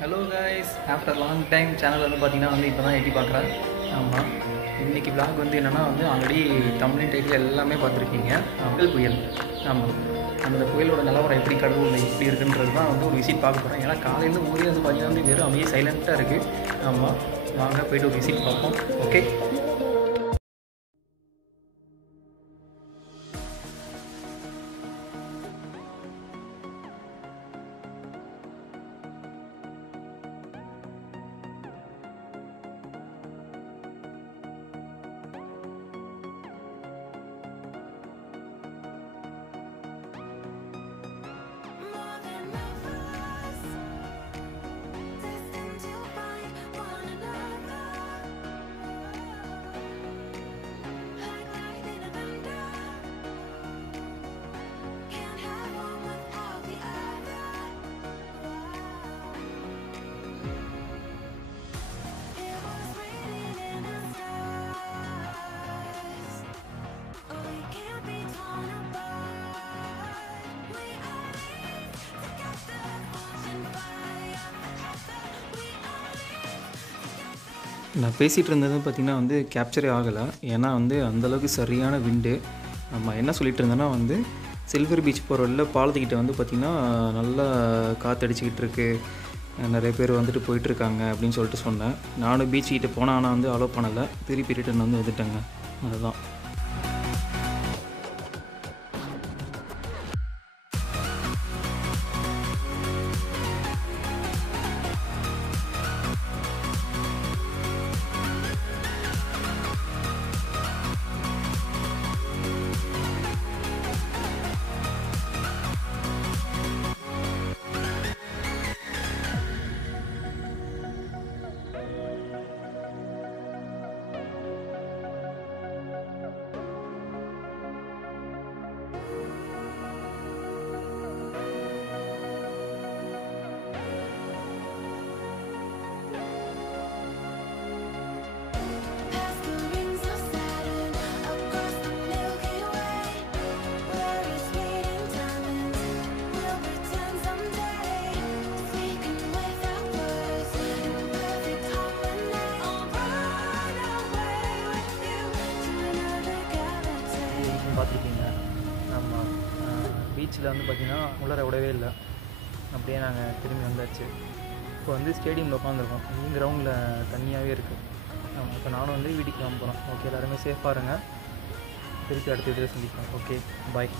Hello guys, after long time channel வந்து பார்த்தீங்கன்னா இப்போ தான் எட்டி பார்க்குறேன். ஆமாம், இன்றைக்கி விளாக் வந்து என்னென்னா ஆல்ரெடி தமிழின் டைட்டில் எல்லாமே பார்த்துருக்கீங்க. புயல். ஆமாம், அந்த புயலோட நிலவரம் எப்படி கடவுள் எப்படி இருக்குன்றது தான் வந்து ஒரு விசிட் பார்க்க போகிறேன். ஏன்னா காலையில் ஊரே வந்து பார்த்தீங்கன்னா வெறும் அமைதியாக சைலண்ட்டாக இருக்குது. ஆமாம், வாங்க போய்ட்டு ஒரு விசிட் பார்ப்போம். ஓகே. நான் பேசிகிட்டு இருந்தது பார்த்திங்கன்னா வந்து கேப்சரே ஆகலை. ஏன்னா வந்து அந்தளவுக்கு சரியான விண்டு. நம்ம என்ன சொல்லிகிட்டு இருந்தோன்னா வந்து சில்வர் பீச் போகிற வழியில் பாலத்துக்கிட்ட வந்து பார்த்திங்கன்னா நல்லா காற்றடிச்சிக்கிட்டு இருக்குது, நிறைய பேர் வந்துட்டு போயிட்டுருக்காங்க அப்படின்னு சொல்லிட்டு சொன்னேன். நானும் பீச்சுக்கிட்ட போனால் ஆனால் வந்து அலோவ் பண்ணலை, திருப்பி ரிட்டன் வந்து வந்துட்டேங்க. அதுதான். பார்த்துருக்கீங்க. நம்ம பீச்சில் வந்து பார்த்திங்கன்னா உள்ளார விடவே இல்லை, அப்படியே நாங்கள் திரும்பி வந்தாச்சு. இப்போ வந்து ஸ்டேடியமில் உட்காந்துருக்கோம். கிரவுண்டில் தண்ணியாகவே இருக்குது. இப்போ நானும் வந்து வீட்டுக்கு கிளம்ப போகிறோம். ஓகே, எல்லாருமே சேஃபாக இருங்க. திருப்பி அடுத்த இதில் சந்திப்போம். ஓகே, பாய்.